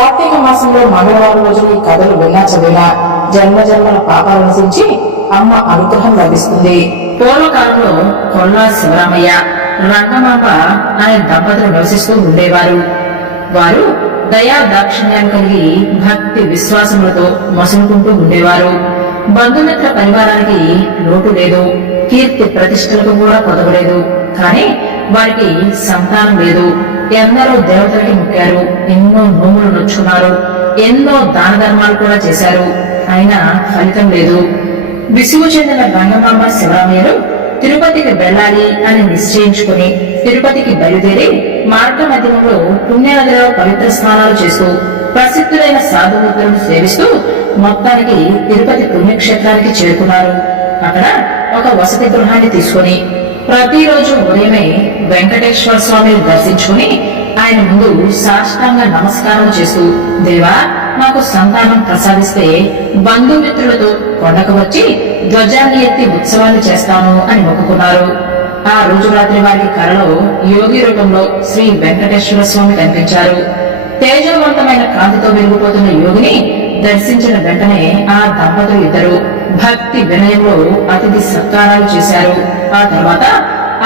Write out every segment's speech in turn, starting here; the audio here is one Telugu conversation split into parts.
కార్తీక మాసంలో మంగళవారం రోజు ఈ కథలు విన్నా చదివినా జన్మ జన్మల పాపాలు నశించి అమ్మ అనుగ్రహం లభిస్తుంది. పూర్వకాలంలో కొల్లా శివరామయ్య రంగమాప అనే దంపతులు నివసిస్తూ ఉండేవారు. వారు దయా దాక్షిణ్యాలు కలిగి భక్తి విశ్వాసములతో మసులుకుంటూ ఉండేవారు. బంధుమిత్ర పరివారానికి లోటు లేదు కీర్తి ప్రతిష్టలకు కూడా కొదవలేదు కానీ వారికి సంతానం లేదు. ఎందరో దేవతలకి ముక్కారు ఎన్నో నోములు నొచ్చుకున్నారు ఎన్నో దాన ధర్మాలు కూడా చేశారు. అయినా ఫలితం లేదు. విసుగు చెందిన రంగమాంబ శివరామయ్యలు తిరుపతికి వెళ్ళాలి అని నిశ్చయించుకుని తిరుపతికి బయలుదేరి మార్గ మధ్యంలో పుణ్యనదిలో పవిత్ర స్నానాలు చేస్తూ ప్రసిద్ధులైన సాధుమూర్తులను సేవిస్తూ మొత్తానికి తిరుపతి పుణ్యక్షేత్రానికి చేరుకున్నారు. అక్కడ ఒక వసతి గృహాన్ని తీసుకుని ప్రతిరోజు ఉదయమే వెంకటేశ్వర స్వామిని దర్శించుకుని ఆయన ముందు సాష్టాంగ నమస్కారం చేస్తూ దేవా నాకు సంతానం ప్రసాదిస్తే బంధుమిత్రులతో కొండకు వచ్చి ధ్వజాన్ని ఎత్తి ఉత్సవాన్ని చేస్తాను అని మొక్కుకున్నారు. ఆ రోజు రాత్రి వారి కలలో యోగి రూపంలో శ్రీ వెంకటేశ్వర స్వామి కనిపించారు. తేజవంతమైన కాంతితో వెలిగిపోతున్న యోగిని దర్శించిన వెంటనే ఆ దంపతులు ఇద్దరు భక్తి వినయంలో అతిథి సత్కారాలు చేశారు. ఆ తర్వాత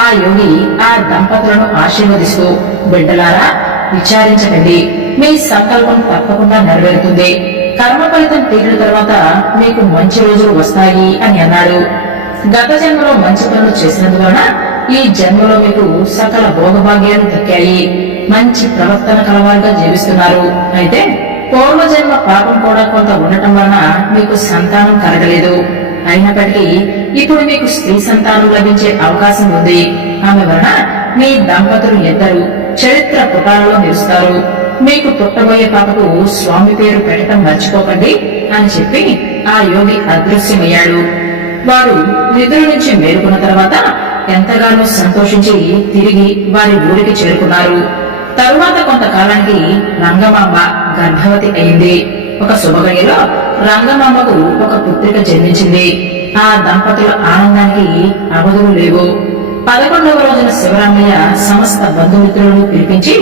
ఆ యోగి ఆ దంపతులను ఆశీర్వదిస్తూ బిడ్డలారా విచారించకండి. మీ సంకల్పం తప్పకుండా నెరవేరుతుంది. కర్మ ఫలితం తీరిన తర్వాత మీకు మంచి రోజులు వస్తాయి అని అన్నాడు. గత జన్మలో మంచి పనులు చేసినందువలన ఈ జన్మలో మీకు సకల భోగభాగ్యాలు దక్కాయి. మంచి ప్రవర్తన కలవారుగా జీవిస్తున్నారు. అయితే పూర్వజన్మ పాపం కూడా కొంత ఉండటం వలన మీకు సంతానం కలగలేదు. అయినప్పటికీ ఇప్పుడు మీకు స్త్రీ సంతానం లభించే అవకాశం ఉంది. ఆమె వలన మీ దంపతులు ఇద్దరు చరిత్ర పుటాలలో నిలుస్తారు. మీకు పుట్టబోయే పాపకు స్వామి పేరు పెట్టడం మర్చిపోకండి అని చెప్పి ఆ యోగి అదృశ్యమయ్యాడు. వారు నిద్ర నుంచి మేలుకున్న తర్వాత ఎంతగానో సంతోషించి తిరిగి వారి ఊరికి చేరుకున్నారు. తరువాత కొంతకాలానికి రంగమాంబ గర్భవతి అయింది. ఒక శుభగడిలో రంగమామకు ఒక పుత్రిక జన్మించింది. ఆ దంపతుల ఆనందానికి అవధులు లేవు. పదకొండవ రోజున శివరామయ్య సమస్త బంధుమిత్రులను పిలిపించి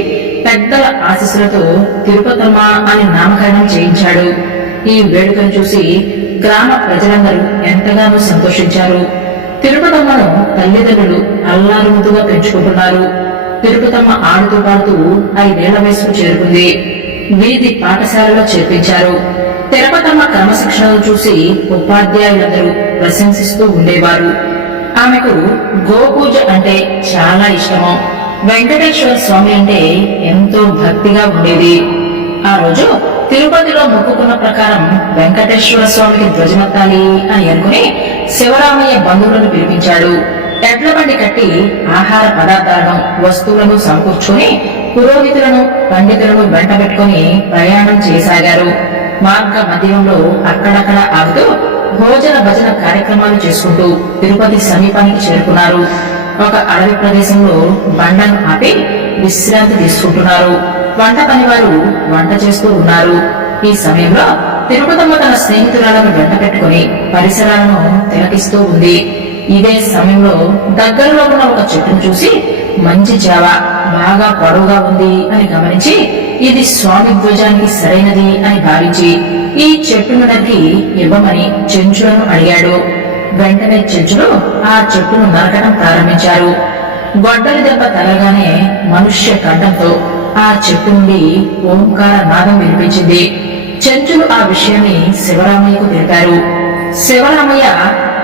పెద్దల ఆశీస్సులతో తిరుపతమ్మ అని నామకరణం చేయించాడు. ఈ వేడుకను చూసి గ్రామ ప్రజలందరూ ఎంతగానో సంతోషించారు. తిరుపతమ్మను తల్లిదండ్రులు అల్లారుముద్దుగా పెంచుకుంటున్నారు. తిరుపతమ్మ ఆడుతూ పాడుతూ ఐదేళ్ళ వయసుకు చేరుకుంది. వీధి పాఠశాలలో చేర్పించారు. తిరుపతమ్మ క్రమశిక్షణను చూసి ఉపాధ్యాయులందరూ ప్రశంసిస్తూ ఉండేవారు. ఆమెకు గోపూజ అంటే చాలా ఇష్టము. వెంకటేశ్వర స్వామి అంటే ఎంతో భక్తిగా ఉండేది. ఆ రోజు తిరుపతిలో మొక్కుకున్న ప్రకారం వెంకటేశ్వర స్వామికి ధ్వజమెత్తాలి అని అనుకుని శివరామయ్య బంధువులను పిలిపించాడు. ఎడ్ల బండి కట్టి ఆహార పదార్థాలను వస్తువులను సమకూర్చుని పురోహితులను పండితులను వెంటబెట్టుకుని ప్రయాణం చేసాగారు మార్గ మధ్యంలో అక్కడక్కడ ఆగుతూ భోజన భజన కార్యక్రమాలు చేసుకుంటూ తిరుపతి సమీపానికి చేరుకున్నారు. ఒక అడవి ప్రదేశంలో బండను ఆపి విశ్రాంతి తీసుకుంటున్నారు. వంట పనివారు వంట చేస్తూ ఉన్నారు. ఈ సమయంలో తిరుపతమ్మ తన స్నేహితురాలను వెంట పెట్టుకుని పరిసరాలను తిలకిస్తూ ఉంది. ఇదే సమయంలో దగ్గరలో ఉన్న ఒక చెట్టును చూసి మంచి జావా బాగా పొడవుగా ఉంది అని గమనించి ఇది స్వామి ధ్వజానికి సరైనది అని భావించి ఈ చెట్టును నరికి ఇవ్వమని చెంచులను అడిగాడు. వెంటనే చెంచులు ఆ చెట్టును నరకడం ప్రారంభించారు. గొడ్డలి దెబ్బ తలగానే మనుష్య కంఠంతో ఆ చెట్టు నుండి ఓంకార నాదం వినిపించింది. చెంచులు ఆ విషయాన్ని శివరామయ్యకు తెలిపారు. శివరామయ్య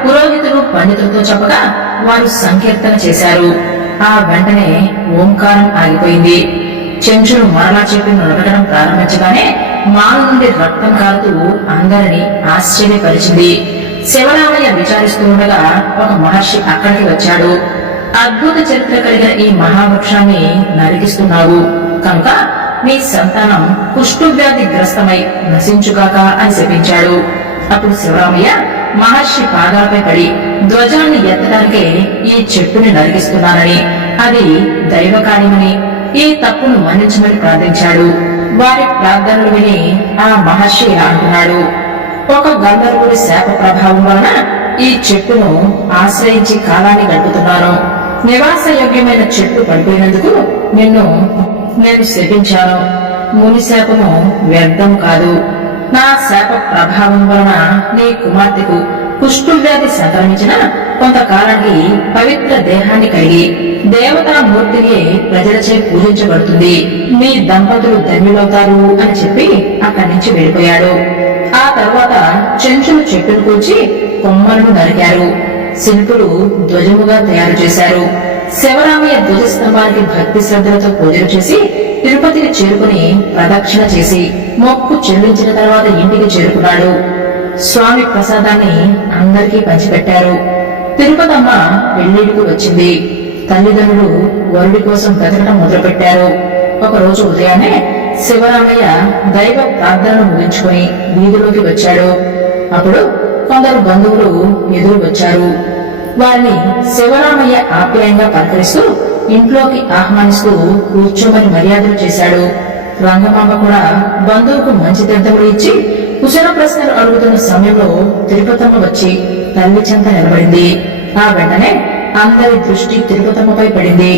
పురోహితులు పండితులతో చెప్పగా వారు సంకీర్తన చేశారు. ఆ వెంటనే ఓంకారం ఆగిపోయింది. చెంచులు మరలా చెప్పి నడకడం ప్రారంభించగానే మాను నుండి రక్తం కారుతూ అందరినీ ఆశ్చర్యపరిచింది. శివరామయ్య విచారిస్తూ ఉండగా ఒక మహర్షి అక్కడికి వచ్చాడు. అద్భుత చరిత్ర కలిగిన ఈ మహావృక్షాన్ని నరికిస్తున్నావు. కనుక నీ సంతానం కుష్ఠవ్యాధి గ్రస్తమై నశించుగాక అని శపించాడు. అప్పుడు శివరామయ్య మహర్షి పాదాలపై పడి ధ్వజాన్ని ఎత్తడానికే ఈ చెట్టుని నరికిస్తున్నానని. అది దైవ కార్యమని ఈ తప్పును మన్నించమని ప్రార్థించాడు. వారి ప్రార్థనలు విని ఆ మహర్షి అంటున్నాడు. ఒక గంధర్వుడి శాప ప్రభావం వలన ఈ చెట్టును ఆశ్రయించి కాలాన్ని గడుపుతున్నాను. నివాస యోగ్యమైన చెట్టు పడిపోయినందుకు నిన్ను నేను శపించాను. ముని శాపము వ్యర్థం కాదు. నా శాప ప్రభావం వలన నీ కుమార్తెకు కుష్ఠువ్యాధి సంక్రమించిన కొంతకాలానికి పవిత్ర దేహాన్ని కలిగి దేవతా మూర్తిని ప్రజలచే పూజించబడుతుంది. మీ దంపతులు ధన్యులవుతారు అని చెప్పి అక్కడి నుంచి వెళ్ళిపోయాడు. ఆ తర్వాత చెంచులు చెట్టును కూల్చి కొమ్మలను నరికారు. శిల్పులు ధ్వజముగా తయారు చేశారు. శివరామయ్య ధ్వజస్తంభానికి భక్తి శ్రద్ధలతో పూజలు చేసి తిరుపతికి చేరుకుని ప్రదక్షిణ చేసి మొక్కు చెల్లించిన తర్వాత ఇంటికి చేరుకున్నాడు. స్వామి ప్రసాదాన్ని అందరికీ పంచిపెట్టారు. తిరుపతమ్మ పెళ్ళిడికి వచ్చింది. తల్లిదండ్రులు వరుడి కోసం వెతకడం మొదలుపెట్టారు. ఒక రోజు ఉదయాన్నే శివరామయ్య దైవ ప్రార్థనను ముగించుకుని వీధిలోకి వచ్చాడు. అప్పుడు కొందరు బంధువులు ఎదురు వచ్చారు. వారిని శివరామయ్య ఆప్యాయంగా పలకరిస్తూ ఇంట్లోకి ఆహ్వానిస్తూ కూర్చోమని మర్యాదలు చేశాడు. రంగమామ కూడా బంధువుకు మంచి తెద్దములు ఇచ్చి కుశల ప్రశ్నలు అడుగుతున్న సమయంలో తిరుపతమ్మ వచ్చి తల్లి చెంత నిలబడింది. ఆ వెంటనే అందరి దృష్టి తిరుపతమ్మపై పడింది.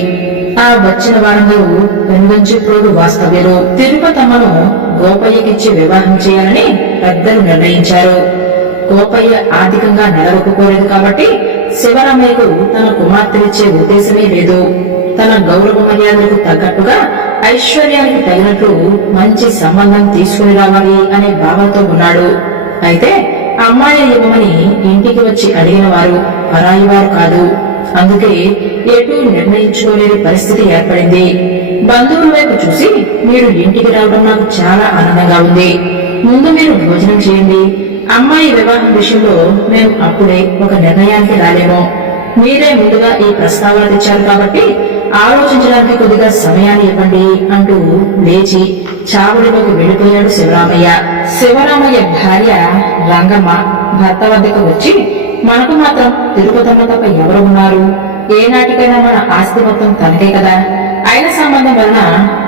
ఆ వచ్చిన వారందరూ వెనుగంచిప్రోడు వాస్తవ్యులు. తిరుపతమ్మను గోపయ్యకిచ్చి వివాహం చేయాలని పెద్దలు నిర్ణయించారు. గోపయ్య ఆర్థికంగా నిలవకపోలేదు కాబట్టి శివరామయ్యకు తన కుమార్తెనిచ్చే ఉద్దేశమే లేదు. తన గౌరవ మర్యాదలకు తగ్గట్టుగా ఐశ్వర్యానికి తగినట్లు మంచి సంబంధం తీసుకుని రావాలి అనే భావంతో ఉన్నాడు. అయితే అమ్మాయి ఇవ్వమని ఇంటికి వచ్చి అడిగిన వారు పరాయి వారు కాదు. అందుకే ఎటు నిర్ణయించుకోలేని పరిస్థితి ఏర్పడింది. బంధువుల వైపు చూసి మీరు ఇంటికి రావడం నాకు చాలా ఆనందంగా ఉంది. ముందు మీరు భోజనం చేయండి అమ్మాయి వివాహం విషయంలో మేము అప్పుడే ఒక నిర్ణయానికి రాలేము. మీరే ముందుగా ఈ ప్రస్తావన తెచ్చారు కాబట్టి ఆలోచించడానికి కొద్దిగా సమయాన్ని ఇవ్వండి అంటూ లేచి చావుడిలోకి వెళ్ళిపోయాడు శివరామయ్య. శివరామయ్య భార్య రంగమ్మ భర్త వద్దకు వచ్చి మనకు మాత్రం తిరుపతమ్మ తప్ప ఎవరు ఉన్నారు? ఏనాటికైనా మన ఆస్తి మొత్తం తనకే కదా. అయిన సంబంధం వలన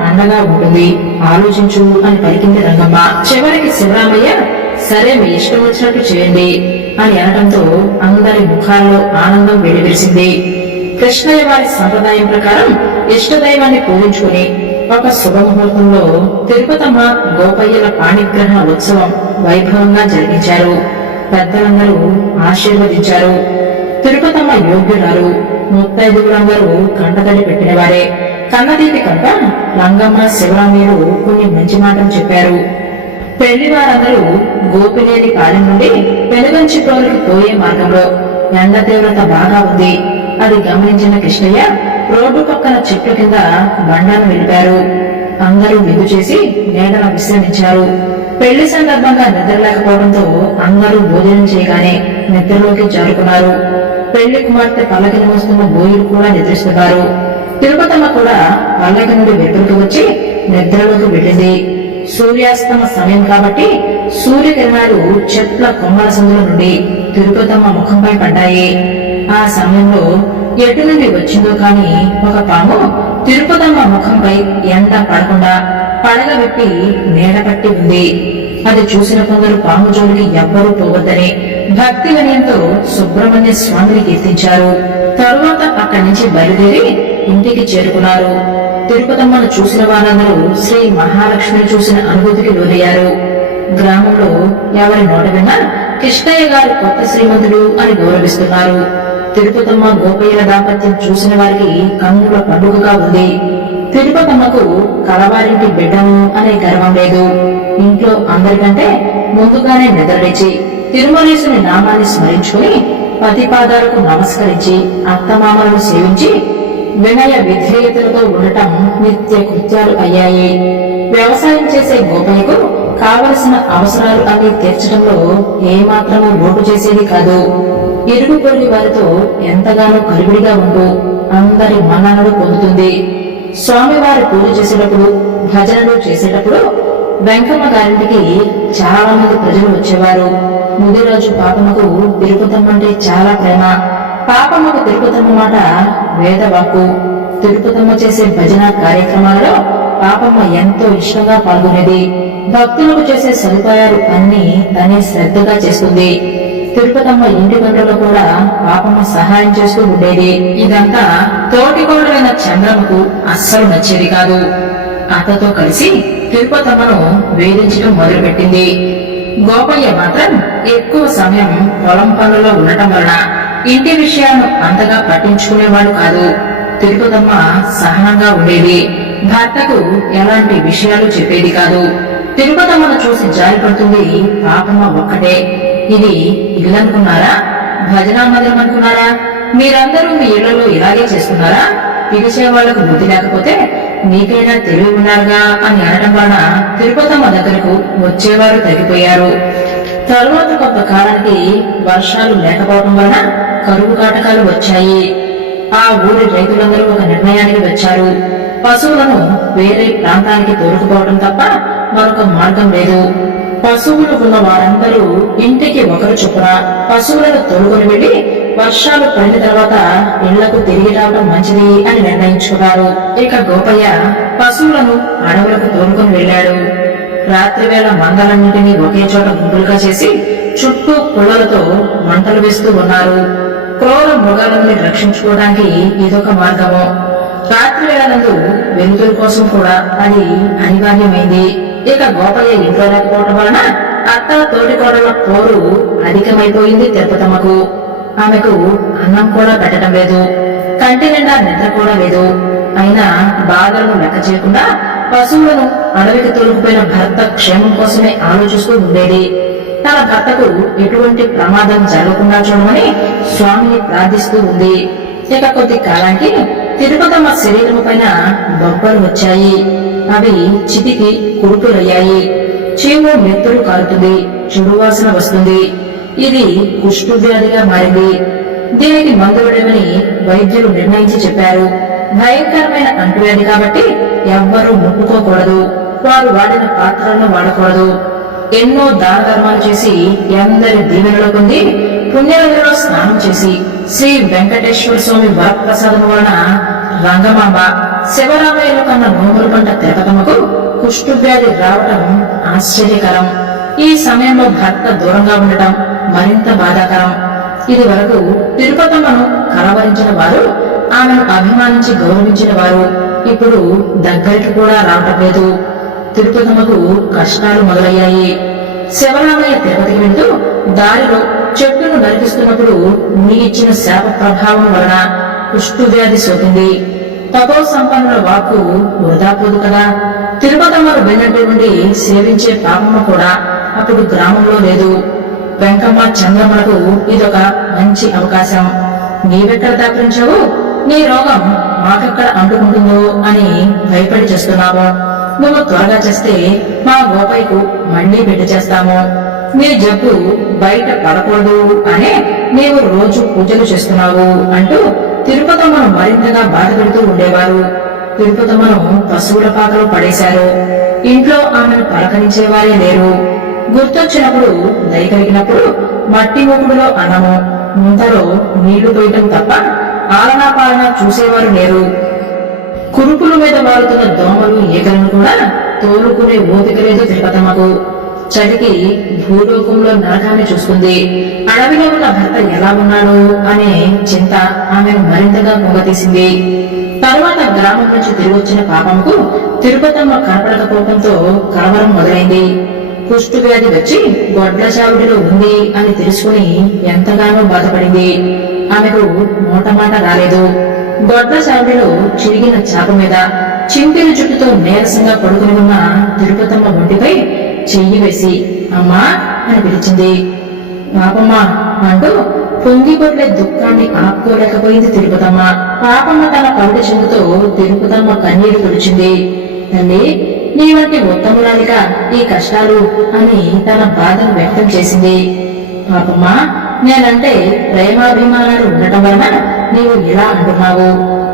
అండగా ఉంటుంది. ఆలోచించు అని పలికింది రంగమ్మ. చివరికి శివరామయ్య సరే మీ ఇష్టం వచ్చినట్టు చేయండి అని అనడంతో అందరి ముఖాల్లో ఆనందం వెలివిరిసింది. కృష్ణయ్య వారి సంప్రదాయం ప్రకారం ఇష్టదైవాన్ని పూజించుకుని ఒక శుభముహూర్తంలో తిరుపతమ్మ గోపయ్యల పాణిగ్రహణ ఉత్సవం వైభవంగా జరిగించారు. పెద్దలందరూ ఆశీర్వదించారు. తిరుపతమ్మ యోగ్యురాలు ముత్తైదుగులందరూ కంటతడి పెట్టినవారే. కన్నదీపి కంట రంగమ్మ శివరామయ్యలు కొన్ని మంచి మాటలు చెప్పారు. పెళ్ళి వారందరూ గోపినేని కాడి నుండి పెనుగంచిప్రోలుకి పోయే మార్గంలో. ఎండ తీవ్రత బాగా ఉంది. అది గమనించిన కృష్ణయ్య రోడ్డు పక్కన చెట్టు కింద బండాను నిలిపారు. అందరూ విందు చేసి నీడన విశ్రమించారు. పెళ్ళి సందర్భంగా నిద్ర లేకపోవడంతో అందరూ భోజనం చేయగానే నిద్రలోకి జారుకున్నారు. పెళ్ళి కుమార్తె పల్లకిని మోస్తున్న బోయిలు కూడా నిద్రిస్తున్నారు. తిరుపతమ్మ కూడా పల్లకి నుండి వెలుపలికి వచ్చి నిద్రలోకి వెళ్ళింది. సూర్యాస్తమ సమయం కాబట్టి సూర్యకిరణాలు చెట్ల కొమ్మల సందుల నుండి తిరుపతమ్మ ముఖంపై పడ్డాయి. ఆ సమయంలో ఎటు నుండి వచ్చిందో కాని ఒక పాము తిరుపతమ్మ ముఖంపై ఎంత పడకుండా పడగ విప్పి నీడపట్టి ఉంది. అది చూసిన కొందరు పాము జోలికి ఎవ్వరూ పోవద్దని భక్తి వినయంతో సుబ్రహ్మణ్య స్వామిని కీర్తించారు. తరువాత అక్కడి నుంచి బయలుదేరి ఇంటికి చేరుకున్నారు. తిరుపతమ్మను చూసిన వారందరూ శ్రీ మహాలక్ష్మిని చూసిన అనుభూతికి లోనయ్యారు. గ్రామంలో ఎవరి నోట విన్నా కృష్ణయ్య గారు కొత్త శ్రీమంతుడు అని గౌరవిస్తున్నారు. తిరుపతమ్మ గోపయ్యల దాంపత్యం చూసిన వారికి కన్నుల పండుగగా ఉంది. తిరుపతమ్మకు కలవారింటి బిడ్డను అనే గర్వం లేదు. ఇంట్లో అందరికంటే ముందుగానే నిద్రలేచి తిరుమలేశుని నామాన్ని స్మరించుకుని పతిపాదాలకు నమస్కరించి అత్తమామలను సేవించి వినయ విధేయతలతో ఉండటం నిత్య కృత్యాలు అయ్యాయి. వ్యవసాయం చేసే గోపయ్యకు కావలసిన అవసరాలు అన్ని తీర్చడంలో ఏమాత్రమూ లోటు చేసేది కాదు. ఇరుగు పొరుగు వారితో ఎంతగానో కలివిడిగా ఉంటూ అందరి మన్ననలు పొందుతుంది. స్వామివారి పూజ చేసేటప్పుడు భజనలు చేసేటప్పుడు వెంకమ్మ గారింటికి చాలా మంది ప్రజలు వచ్చేవారు. ముదిరాజు పాపమ్మకు తిరుపతమ్మ అంటే చాలా ప్రేమ. పాపమ్మకు తిరుపతమ్మ మాట వేదవాక్కు. తిరుపతమ్మ చేసే భజన కార్యక్రమాలలో పాపమ్మ ఎంతో ఇష్టంగా పాల్గొనేది. భక్తులకు చేసే సదుపాయాలు అన్ని తనే శ్రద్ధగా చేస్తుంది. తిరుపతమ్మ ఇంటి గంటలో కూడా పాపమ్మ సహాయం చేస్తూ ఉండేది. ఇదంతా తోటికోడలైన చంద్రమ్మకు అస్సలు నచ్చేది కాదు. అతతో కలిసి తిరుపతమ్మను వేధించడం మొదలుపెట్టింది. గోపయ్య మాత్రం ఎక్కువ సమయం పొలం పనుల్లో ఉండటం వలన ఇంటి విషయాలను అంతగా పట్టించుకునేవాడు కాదు. తిరుపతమ్మ సహనంగా ఉండేది. భర్తకు ఎలాంటి విషయాలు చెప్పేది కాదు. తిరుపతమ్మను చూసి జారిపడుతుంది పాపమ్మ ఒక్కటే. ఇది ఇల్లనుకున్నారా భజన మందిరం అనుకున్నారా? మీరందరూ మీ ఇళ్ళలో ఇలాగే చేస్తున్నారా పిలిచే వాళ్ళకు బుద్ధి లేకపోతే మీకైనా తెలివి ఉన్నారుగా అని అనడం వలన తిరుపతమ్మ దగ్గరకు వచ్చేవారు తగ్గిపోయారు. తరువాత కొంతకాలానికి వర్షాలు లేకపోవడం వలన కరువు కాటకాలు వచ్చాయి. ఆ ఊరి రైతులందరూ ఒక నిర్ణయానికి వచ్చారు. పశువులను వేరే ప్రాంతానికి తోలుకుపోవడం తప్ప మరొక మార్గం లేదు. పశువులు ఉన్న వారందరూ ఇంటికి ఒకరు చొప్పున పశువులను తోలుకొని వెళ్ళి వర్షాలు పడిన తర్వాత ఇళ్ళకు తిరిగి రావడం మంచిది అని నిర్ణయించుకున్నారు. ఇక గోపయ్య పశువులను అడవులకు తోలుకొని వెళ్ళాడు. రాత్రి వేళ మందలన్నింటినీ ఒకే చోట గుంపులుగా చేసి చుట్టూ పుల్లలతో మంటలు వేస్తూ ఉన్నారు. క్రూర మృగాల నుండి రక్షించుకోవడానికి ఇదొక మార్గము. రాత్రి వేళలందు వెలుతురు కోసం కూడా అది అనివార్యమైంది. ఇక గోపయ్య ఇంట్లో లేకపోవడం వలన అత్త తోటికోడల పోరు అధికమైపోయింది తిరుపతమ్మకు. ఆమెకు అన్నం కూడా పెట్టడం లేదు. కంటి నిండా నిద్ర కూడా లేదు. అయినా బాధలను లెక్క చేయకుండా పశువులను అడవికి తోలుకుపోయిన భర్త క్షేమం కోసమే ఆలోచిస్తూ ఉండేది. తన భర్తకు ఎటువంటి ప్రమాదం జరగకుండా చూడమని స్వామిని ప్రార్థిస్తూ ఉంది. ఇక కొద్ది కాలానికి తిరుపతమ్మ శరీరం పైన బొబ్బలు వచ్చాయి. అవి చితికి కురుపులయ్యాయి చీము మెత్తులు కారుతుంది చుడువాసన వస్తుంది. ఇది కుష్టు వ్యాధిగా మారింది. దీనికి మందు వైద్యులు నిర్ణయించి చెప్పారు. భయంకరమైన అంటువ్యాధి కాబట్టి ఎవ్వరూ ముట్టుకోకూడదు వారు వాడిన పాత్రలను వాడకూడదు. ఎన్నో దాన ధర్మాలు చేసి ఎందరి దీవెనలో పొంది పుణ్యనదిలో స్నానం చేసి శ్రీ వెంకటేశ్వర స్వామి వరప్రసాదం వలన రంగమాంబ. శివరామయ్యలో కన్న నోములు పంట తిరపతమ్మకు కుష్టు రావటం ఆశ్చర్యకరం. ఈ సమయంలో భర్త దూరంగా ఉండటం మరింత బాధాకరం. ఇది వరకు తిరుపతమ్మను కలవరించిన వారు ఆమెను అభిమానించి గౌరవించిన వారు ఇప్పుడు దగ్గరికి కూడా రావటం లేదు. తిరుపతమ్మకు కష్టాలు మొదలయ్యాయి. శివరామయ్య తిరుపతికి వెళ్తూ దారిలో చెట్టును నరికిస్తున్నప్పుడు మునిగిచ్చిన శాప ప్రభావం వలన కుష్టు వ్యాధి సోకింది. తపో సంపన్నుల వాక్కు వృధా పోదు కదా? తిరుపతమ్మను వెన్నట్టు నుండి సేవించే పాపమ్మ కూడా అప్పుడు గ్రామంలో లేదు. వెంకమ్మ చంద్రమ్మలకు ఇదొక మంచి అవకాశం. నీవెక్కడ దాపించవు నీ రోగం మాకెక్కడ అంటుకుంటుందో అని భయపడి చేస్తున్నావు. నువ్వు త్వరగా చేస్తే మా గోపైకు మళ్ళీ బిడ్డ చేస్తాము. నీ జబ్బు బయట పడకూడదు అనే నీవు రోజు పూజలు చేస్తున్నావు అంటూ తిరుపతమ్మను మరింతగా బాధపడుతూ ఉండేవారు. తిరుపతమ్మను పశువుల పాకలో పడేశారు. ఇంట్లో ఆమెను పలకరించేవారే లేరు. గుర్తొచ్చినప్పుడు దయ కలిగినప్పుడు మట్టి మూకుడులో అన్నము ముంతలో నీళ్ళు పోయటం తప్ప ఆలనా పాలన చూసేవారు లేరు. కురుపుల మీద వారుతున్న దోమలు ఏకలను కూడా తోలుకునే ఓపిక లేదు తిరుపతమ్మకు. చలికి భూలోకంలో నరకాన్ని చూస్తుంది. అడవిలో ఉన్న భర్త ఎలా ఉన్నాడు అనే చింత ఆమెను మరింతగా మొగతీసింది తర్వాత గ్రామం నుంచి తిరిగి వచ్చిన పాపంకు తిరుపతమ్మ కనపడకపోవడంతో కలవరం మొదలైంది. కుష్టు వ్యాధి వచ్చి గొడ్ల చావిడిలో ఉంది అని తెలుసుకుని ఎంతగానో బాధపడింది. ఆమెకు నోటమాట రాలేదు. గొడ్ల చావిడిలో చిరిగిన చాప మీద చింపిన జుట్టుతో నీరసంగా పడుకుని ఉన్న తిరుపతమ్మ ఒంటిపై చెయ్యి వేసి అమ్మా అని పిలిచింది. పాపమ్మా అంటూ పొంగిపొట్లే దుఃఖాన్ని ఆపుకోలేకపోయింది తిరుపతమ్మ. పాపమ్మ తన పవిట చెందుతో తిరుపతమ్మ కన్నీరు తుడిచింది. తల్లి నీ వంటి ఉత్తమురాలిగా ఈ కష్టాలు అని తన బాధను వ్యక్తం చేసింది. పాపమ్మ నేనంటే ప్రేమాభిమానాలు ఉండటం వలన నీవు ఇలా అంటున్నావు.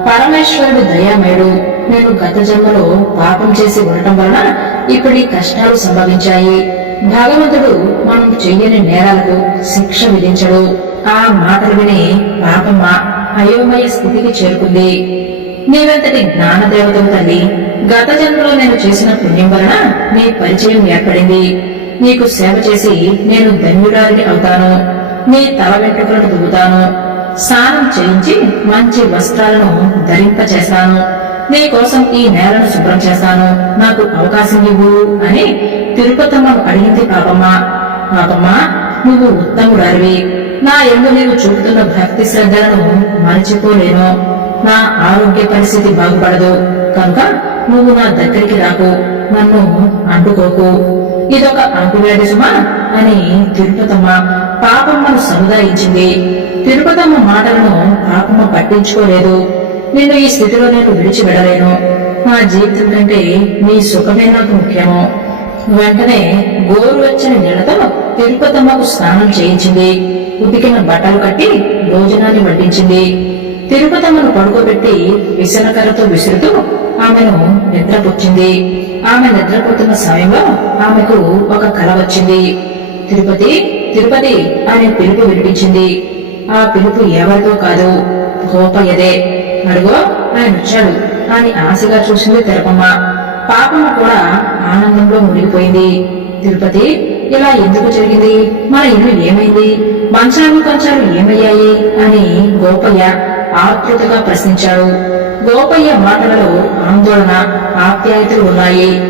పరమేశ్వరుడు దయామయుడు. నేను గత జన్మలో పాపం చేసి ఉండటం వలన ఇప్పుడు ఈ కష్టాలు సంభవించాయి. భగవంతుడు మనం చెయ్యని నేరాలకు శిక్ష విధించడు. ఆ మాటలు విని పాపమ్మ అయోమయ స్థితికి చేరుకుంది. నీవెంతటి జ్ఞానదేవతవు తల్లి గత జన్మలో నేను చేసిన పుణ్యం వలన నీ పరిచయం ఏర్పడింది. నీకు సేవ చేసి నేను ధన్యురాలిని అవుతాను. నీ తల వెంట్రుకలను దువ్వుతాను. స్నానం చేయించి మంచి వస్త్రాలను ధరింపచేస్తాను. నీ కోసం ఈ నేలను శుభ్రం చేస్తాను. నాకు అవకాశం ఇవ్వు అని తిరుపతమ్మను అడిగింది పాపమ్మ పాపమ్మ నువ్వు ఉత్తమురాలివి నా ఎందు నీవు చూపుతున్న భక్తి శ్రద్ధలను మరచిపోలేను. నా ఆరోగ్య పరిస్థితి బాగుపడదు. కనుక నువ్వు నా దగ్గరికి రాకు. నన్ను అంటుకోకు ఇదొక అంటువ్యాధి సుమా అని తిరుపతమ్మ పాపమ్మను సముదాయించింది. తిరుపతమ్మ మాటలను పాపమ్మ పట్టించుకోలేదు. నేను ఈ స్థితిలో నేను విడిచి వెళ్ళలేను. నా జీవితం కంటే నీ సుఖమే నాకు ముఖ్యము. వెంటనే గోరువెచ్చని నీళ్ళతో తిరుపతమ్మకు స్నానం చేయించింది. ఉతికిన బట్టలు కట్టి భోజనాన్ని వడ్డించింది. తిరుపతమ్మను పడుకోబెట్టి విసనకరతో విసురుతూ ఆమెను నిద్రపుచ్చింది. ఆమె నిద్రపోతున్న సమయంలో ఆమెకు ఒక కల వచ్చింది. తిరుపతి తిరుపతి అనే పిలుపు వినిపించింది. ఆ పిలుపు ఎవరితో కాదు గోపయ్యదే. అడుగో ఆయన వచ్చాడు అని ఆశగా చూసింది తిరుపమ్మ. పాపమ్మ కూడా ఆనందంలో మునిగిపోయింది. తిరుపతి ఇలా ఎందుకు జరిగింది? మన ఇల్లు ఏమైంది? మంచాలు కంచాలు ఏమయ్యాయి? అని గోపయ్య ఆతృతగా ప్రశ్నించాడు. గోపయ్య మాటలలో ఆందోళన ఆప్యాయతలు ఉన్నాయి.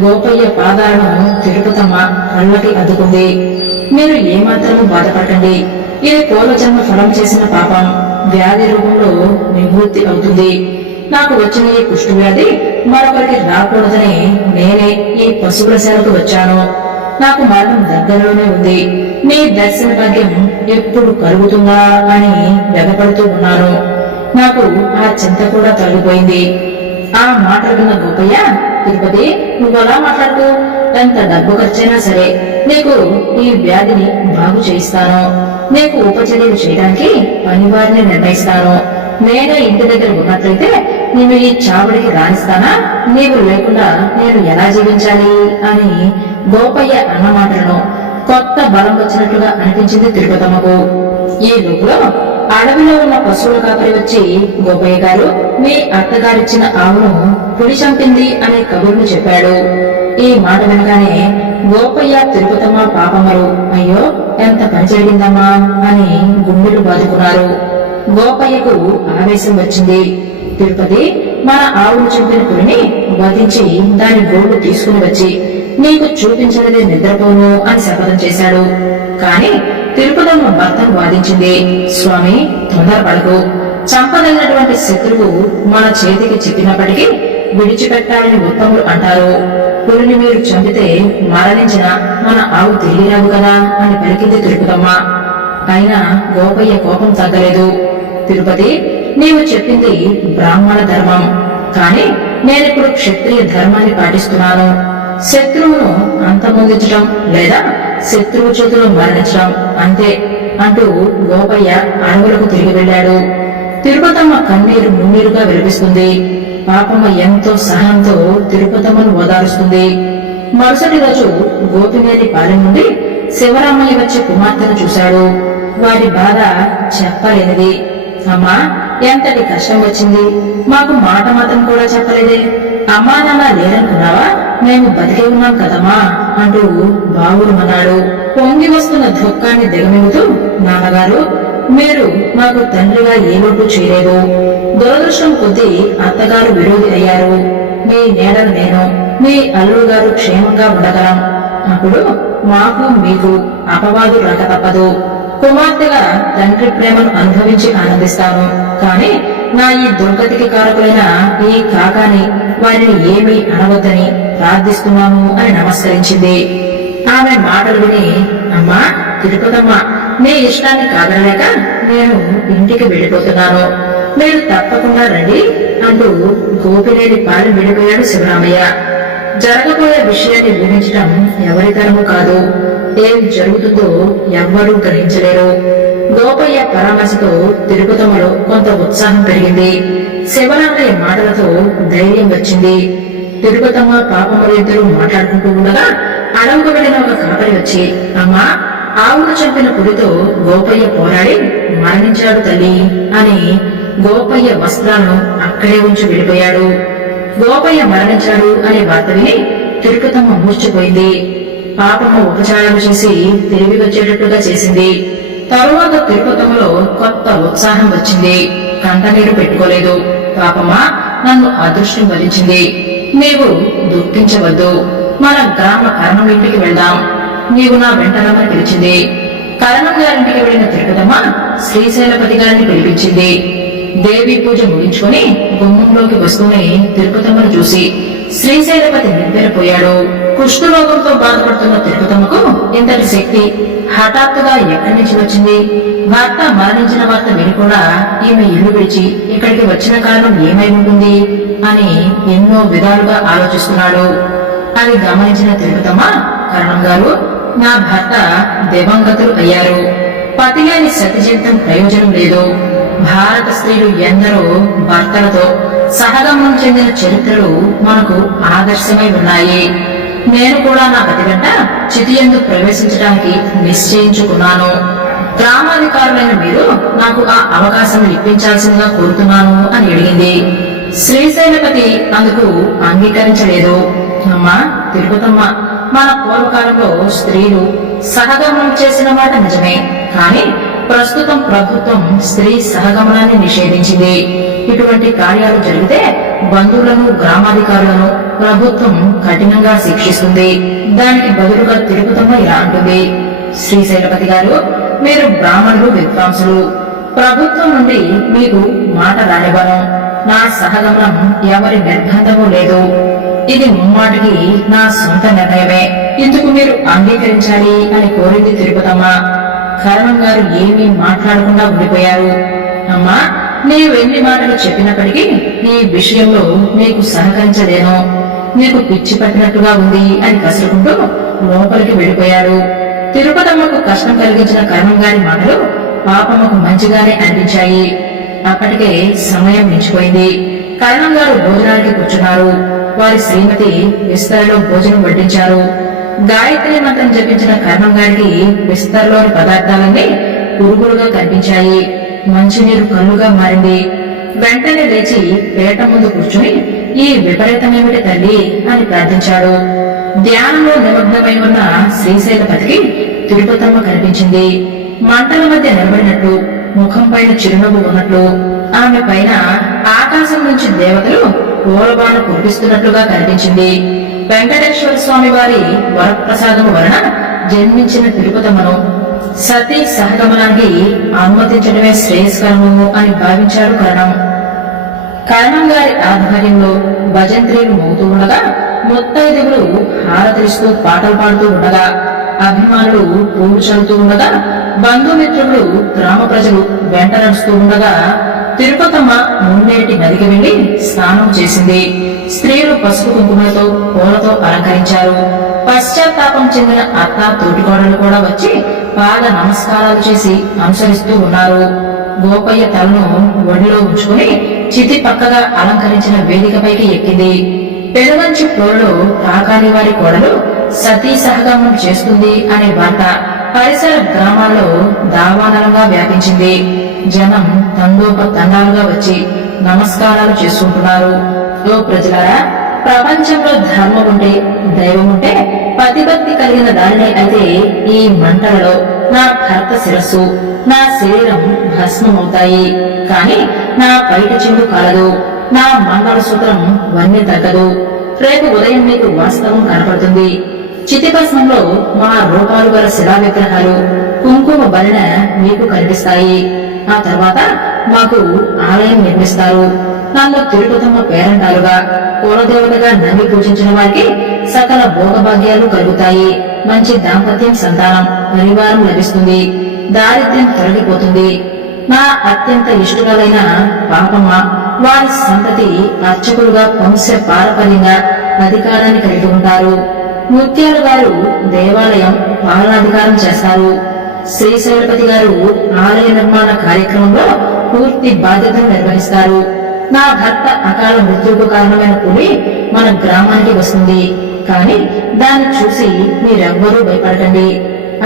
గోపయ్య పాదాలను తిరుపతమ్మ కళ్ళకి అద్దుకుంది. మీరు ఏమాత్రము బాధపడండి ఇది పూర్వజన్మ ఫలం చేసిన పాపం వ్యాధి రూపంలో నివృత్తి అవుతుంది. నాకు వచ్చిన ఈ కుష్టు వ్యాధి మరొకరికి రాకూడదని నేనే ఈ పశువుల సేవకు వచ్చాను. నాకు మరణం దగ్గరలోనే ఉంది. నీ దర్శన భాగ్యం ఎప్పుడు కలుగుతుందా అని వెగపడుతూ ఉన్నాను. నాకు ఆ చింత కూడా తొలగిపోయింది. ఆ మాట విన్న గోపయ్య తిరుపతి నువ్వు అలా మాట్లాడుతూ ఎంత డబ్బు ఖర్చైనా సరే నీకు ఈ వ్యాధిని బాగు చేయిస్తాను. నీకు ఉపచర్యలు చేయడానికి పనివారిని నిర్ణయిస్తాను. నేనే ఇంటి దగ్గర ఉన్నట్లయితే నేను ఈ చావుడికి రాణిస్తానా నీవు లేకుండా నేను ఎలా జీవించాలి? అని గోపయ్య అన్న మాటలను కొత్త బలం వచ్చినట్లుగా అనిపించింది తిరుపతమ్మకు. ఈ లోపల అడవిలో ఉన్న పశువుల కాపరి వచ్చి గోపయ్య గారు మీ అత్తగారిచ్చిన ఆవును పులి చంపింది అనే కబుర్లు చెప్పాడు. ఈ మాట వినగానే గోపయ్య తిరుపతమ్మ పాపమ్మలు అయ్యో ఎంత పని అని గుండెలు బాదుకున్నారు. గోపయ్యకు ఆవేశం వచ్చింది. తిరుపతి మన ఆవును చంపిన పులిని వధించి దాని గోళ్ళు తీసుకుని వచ్చి నీకు చూపించలేదే నిద్రపోను అని శపథం చేశాడు. కాని తిరుపతమ్మ భర్తను వాదించింది. స్వామి తొందరపడకు. చంపగలిగినటువంటి శత్రువు మన చేతికి చిక్కినప్పటికీ విడిచిపెట్టాలని ఉత్తములు అంటారు. పులిని మీరు చంపితే మరణించిన మన ఆవు తిరిగి రాదు కదా అని పలికింది తిరుపతమ్మ. అయినా గోపయ్య కోపం తగ్గలేదు. తిరుపతి నీవు చెప్పింది బ్రాహ్మణ ధర్మం. కాని నేనిప్పుడు క్షత్రియ ధర్మాన్ని పాటిస్తున్నాను. శత్రువును అంతమొందించడం లేదా శత్రువు చేతిలో మరణించడం అంతే అంటూ గోపయ్య అడవులకు తిరిగి వెళ్ళాడు. తిరుపతమ్మ కన్నీరు మున్నీరుగా వినిపిస్తుంది పాపమ్మ ఎంతో సహనంతో తిరుపతమ్మను ఓదారుస్తుంది. మరుసటి రోజు గోపినేని పాలెం నుండి శివరామయ్య వచ్చే కుమార్తెను చూశాడు. వారి బాధ చెప్పలేనిది. అమ్మా ఎంతటి కష్టం వచ్చింది? మాకు మాట మాత్రం కూడా చెప్పలేదే. అమ్మా నాన్న లేరనుకున్నావా? మేము బతికే ఉన్నాం కదమ్మా అంటూ బావురు అన్నాడు పొంగి వస్తున్న దుఃఖాన్ని దిగమింగుతూ నాన్నగారు మీరు మాకు తండ్రిగా ఏ చేయలేదు. దురదృష్టం కొద్దీ అత్తగారు విరోధి అయ్యారు. మీ నేడలు నేను మీ అల్లుడు గారు క్షేమంగా ఉండగలం. అప్పుడు మాకు మీకు అపవాదు రాక తప్పదు. కుమార్తెగా తండ్రి ప్రేమను అనుభవించి ఆనందిస్తాను కాని నా ఈ దుర్గతికి కారకులైన ఈ కాకాని వారిని ఏమీ అనవద్దని ప్రార్థిస్తున్నాము అని నమస్కరించింది. ఆమె మాటలు విని అమ్మా తిరుపతమ్మ మీ ఇష్టాన్ని కాదనలేక నేను ఇంటికి వెళ్ళిపోతున్నాను. మీరు తప్పకుండా రండి అంటూ గోపినేని పాలు వెళ్ళిపోయాడు శివరామయ్య. జరగబోయే విషయాన్ని ఊహించడం ఎవరితరము కాదు. ఏం జరుగుతుందో ఎవ్వరూ గ్రహించలేరు. గోపయ్య పరామర్శతో తిరుపతమ్మలో కొంత ఉత్సాహం పెరిగింది. శివరామయ్య మాటలతో ధైర్యం వచ్చింది. తిరుపతమ్మ పాపములు ఇద్దరు మాట్లాడుకుంటూ ఉండగా అడవుకు వెళ్ళిన ఒక కాపరి వచ్చి అమ్మా ఆవును చంపిన పులితో గోపయ్య పోరాడి మరణించాడు తల్లి అని గోపయ్య వస్త్రాలను అక్కడే ఉంచి వెళ్ళిపోయాడు గోపయ్య మరణించాడు అనే వార్త విని తిరుపతమ్మ మూర్చిపోయింది. పాపమ్మ ఉపచారం చేసి తిరిగి వచ్చేటట్టుగా చేసింది. తరువాత తిరుపతమ్మలో కొత్త ఉత్సాహం వచ్చింది. కంటనీరు పెట్టుకోలేదు. పాపమ్మ నన్ను అదృష్టం వరించింది నీవు దుఃఖించవద్దు. మన గ్రామ కరణం ఇంటికి వెళ్దాం. నీవు నా వెంట పిలిచింది. కరణం గారింటికి వెళ్ళిన తిరుపతమ్మ శ్రీశైలపతి గారిని పిలిపించింది. దేవి పూజ ముగించుకొని గుమ్మంలోకి వస్తూనే తిరుపతమ్మను చూసి శ్రీశైలపతి నివ్వెరపోయాడు. కుష్ఠరోగంతో బాధపడుతున్న తిరుపతమ్మకు ఇంతటి శక్తి హఠాత్తుగా ఎక్కడి నుంచి వచ్చింది? భర్త మరణించిన వార్త విని కూడా ఈమె ఇల్లు విడిచి ఇక్కడికి వచ్చిన కారణం ఏమై ఉంటుంది అని ఎన్నో విధాలుగా ఆలోచిస్తున్నాడు. అది గమనించిన తిరుపతమ్మ కరణం గారు నా భర్త దివంగతులు అయ్యారు. పతిలేని సతి జీవితం ప్రయోజనం లేదు. భారత స్త్రీలు ఎందరో భర్తలతో సహగమనం చెందిన చరిత్రలు మనకు ఆదర్శమై ఉన్నాయి. నేను కూడా నా పతి గంట చితియందు ప్రవేశించడానికి నిశ్చయించుకున్నాను. గ్రామాధికారులైన మీరు నాకు ఆ అవకాశం ఇప్పించాల్సిందిగా కోరుతున్నాను అని అడిగింది. శ్రీశైలపతి అందుకు అంగీకరించలేదు. అమ్మా తిరుపతమ్మ మన పూర్వకాలంలో స్త్రీలు సహగమనం చేసిన మాట నిజమే. కానీ ప్రస్తుతం ప్రభుత్వం స్త్రీ సహగమనాన్ని నిషేధించింది. ఇటువంటి కార్యాలు జరిగితే బంధువులను గ్రామాధికారులను ప్రభుత్వం కఠినంగా శిక్షిస్తుంది. దానికి బదులుగా తిరుగుతమ్మ ఇలా అంటుంది. శ్రీశైలపతి గారు మీరు బ్రాహ్మణులు విద్వాంసులు. ప్రభుత్వం నుండి మీకు మాట రానివ్వను. నా సహగమనం ఎవరి నిర్బంధము లేదు. ఇది ముమ్మాటికి నా సొంత నిర్ణయమే. ఇందుకు మీరు అంగీకరించాలి అని కోరింది తిరుపతమ్మ. కరణం గారు ఏమీ మాట్లాడకుండా ఉండిపోయారు. అమ్మా నీవు ఎన్ని మాటలు చెప్పినప్పటికీ ఈ విషయంలో నీకు సహకరించలేను. నీకు పిచ్చి పట్టినట్టుగా ఉంది అని కసురుకుంటూ లోపలికి వెళ్ళిపోయారు తిరుపతమ్మకు కష్టం కలిగించిన కరణం గారి మాటలు పాపమ్మకు మంచిగానే అనిపించాయి. అప్పటికే సమయం మించిపోయింది. కరణం గారు భోజనానికి కూర్చున్నారు. వారి శ్రీమతి విస్తరలో భోజనం వడ్డించారు. గాయత్రి మంత్రం జపించిన కర్ణం గారికి విస్తరలోని పదార్థాలన్నీ పురుగులుగా కనిపించాయి. మంచినీరు కళ్ళుగా మారింది. వెంటనే లేచి పేట ముందు కూర్చుని ఈ విపరీతమేమిటి తల్లి అని ప్రార్థించాడు. ధ్యానంలో నిమగ్నమై ఉన్న శ్రీశైలపతికి తిరుపతమ్మ కనిపించింది. మంటల మధ్య నిలబడినట్లు ముఖం పైన చిరునవ్వు ఉన్నట్లు ఆమె పైన ఆకాశం నుంచి దేవతలు పూలబాణ కురిపిస్తున్నట్లుగా కనిపించింది. వెంకటేశ్వర స్వామి వారి వరప్రసాదము వలన జన్మించిన తిరుపతమ్మను సతీ సహగమనానికి అనుమతించడమే శ్రేయస్కరము అని భావించాడు కరణం. కరణం గారి ఆధ్వర్యంలో భజంత్రీలు మోగుతూ ఉండగా ముత్తైదుగులు హారతిస్తూ పాటలు పాడుతూ ఉండగా అభిమానులు పూలు చల్లుతూ ఉండగా బంధుమిత్రులు గ్రామ ప్రజలు వెంట నడుస్తూ ఉండగా తిరుపతమ్మ ముందేటి నదికి వెళ్ళి స్నానం చేసింది. స్త్రీలు పసుపు కుంకుమలతో పూలతో అలంకరించారు. పశ్చాత్తాపం చెందిన అత్త తోటికోడలు కూడా వచ్చి పాద నమస్కారాలు చేసి అనుసరిస్తూ ఉన్నారు. గోపయ్య తలను ఒడిలో ఉంచుకుని చితి పక్కగా అలంకరించిన వేదికపైకి ఎక్కింది. పెదమంచి ఫ్లోర్లో కాకాని వారి కోడలు సతీ సహగమనం చేస్తుంది అనే వార్త పరిసర గ్రామాల్లో దావానలంగా వ్యాపించింది. జనం తండోప తండాలుగా వచ్చి నమస్కారాలు చేసుకుంటున్నారు. ఓ ప్రజలారా ప్రపంచంలో ధర్మం ఉంటే దైవం ఉంటే ప్రతిభక్తి కలిగిన దానినే అయితే ఈ మంటలలో నా భర్త శిరస్సు నా శరీరం భస్మమవుతాయి. కానీ నా పైట చెంగు కాలదు నా మంగళసూత్రం వన్నె తగ్గదు. రేపు ఉదయం మీకు వాస్తవం కనపడుతుంది. చితిభస్మంలో మా రూపాలు గల శిలా విగ్రహాలు కుంకుమ బలిన మీకు కనిపిస్తాయి. ఆ తర్వాత మాకు ఆలయం నిర్మిస్తారు. నన్ను తిరుపతమ్మ పేరంటాలుగా కులదేవతగా నమ్మి పూజించిన వారికి సకల భోగభాగ్యాలు కలుగుతాయి. మంచి దాంపత్యం సంతానం పరివారం లభిస్తుంది. దారిద్ర్యం తొలగిపోతుంది. నా అత్యంత ఇష్టమైన పాపమ్మ వారి సంతతి అర్చకులుగా వంశ పారపర్యంగా అధికారాన్ని కలిగి ఉంటారు. ముత్యాలు గారు దేవాలయం పాలనాధికారం చేస్తారు. శ్రీశైలపతి గారు ఆలయ నిర్మాణ కార్యక్రమంలో పూర్తి బాధ్యతను నిర్వహిస్తారు. నా భర్త అకాల మృత్యుకు కారణమైన పులి మన గ్రామానికి వస్తుంది. కానీ దాన్ని చూసి మీరెవ్వరూ భయపడకండి.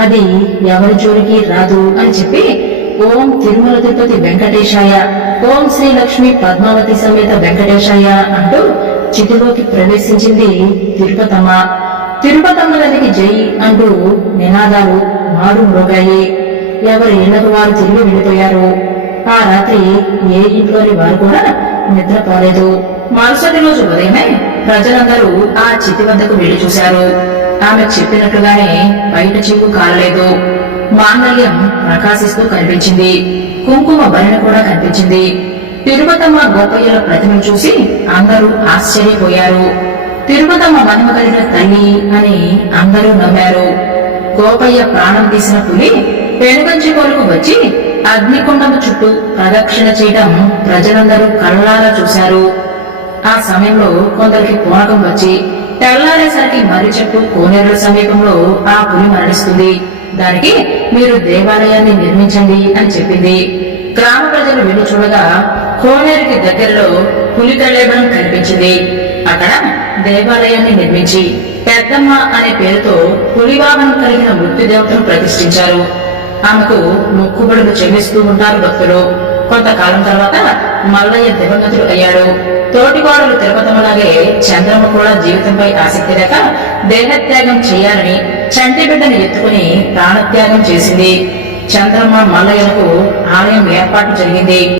అది ఎవరి జోలికి రాదు అని చెప్పి ఓం తిరుమల తిరుపతి వెంకటేశాయ ఓం శ్రీ లక్ష్మి పద్మావతి సమేత వెంకటేశాయ అంటూ చితిలోకి ప్రవేశించింది తిరుపతమ్మ. తిరుపతమ్మ నదికి జై అంటూ నినాదాలు మారు మ్రోగాయి ఎవరి ఇళ్ళకు వారు తిరిగి వెళ్ళిపోయారు? ఆ రాత్రి ఏ ఇంట్లోని వారు కూడా నిద్రపోలేదు. మరుసటి రోజు ఉదయమే ప్రజలందరూ ఆ చితి వద్దకు వెళ్ళి చూశారు. ఆమె చెప్పినట్లుగానే బయట చెవు కాలలేదు. మాంగళ్యం ప్రకాశిస్తూ కనిపించింది. కుంకుమ బలిన కూడా కనిపించింది. తిరుపతమ్మ గోపయ్యల ప్రతిమను చూసి అందరూ ఆశ్చర్యపోయారు. తిరుపతమ్మ మహిమ కలిగిన తల్లి అని అందరూ నమ్మారు. గోపయ్య ప్రాణం తీసిన పులి పెనుగంచి కొరకు వచ్చి అగ్నికుండము చుట్టూ ప్రదక్షిణ చేయడం ప్రజలందరూ కళ్ళారా చూశారు. ఆ సమయంలో కొందరికి పూనకం వచ్చి తెల్లారేసరికి మర్రి చెట్టు కోనేరుల సమీపంలో ఆ పులి మరణిస్తుంది. దానికి మీరు దేవాలయాన్ని నిర్మించండి అని చెప్పింది. గ్రామ ప్రజలు వెళ్ళి చూడగా కోనేరుకి దగ్గరలో పులి కళేబరం కనిపించింది. అక్కడ దేవాలయాన్ని నిర్మించి పెద్దమ్మ అనే పేరుతో పులివాహనం కలిగిన మృత్యుదేవతను ప్రతిష్ఠించారు. ఆమెకు మొక్కుబడులు చెల్లిస్తూ ఉంటారు భక్తులు. కొంతకాలం తర్వాత మల్లయ్య దివంగతుడు అయ్యాడు. తోటివాడులు తిరుపతమలాగే చంద్రమ్మ కూడా జీవితంపై ఆసక్తి లేక దేహత్యాగం చేయాలని చంటి బిడ్డను ఎత్తుకుని ప్రాణత్యాగం చేసింది. చంద్రమ్మ మల్లయ్యలకు ఆలయం ఏర్పాటు జరిగింది.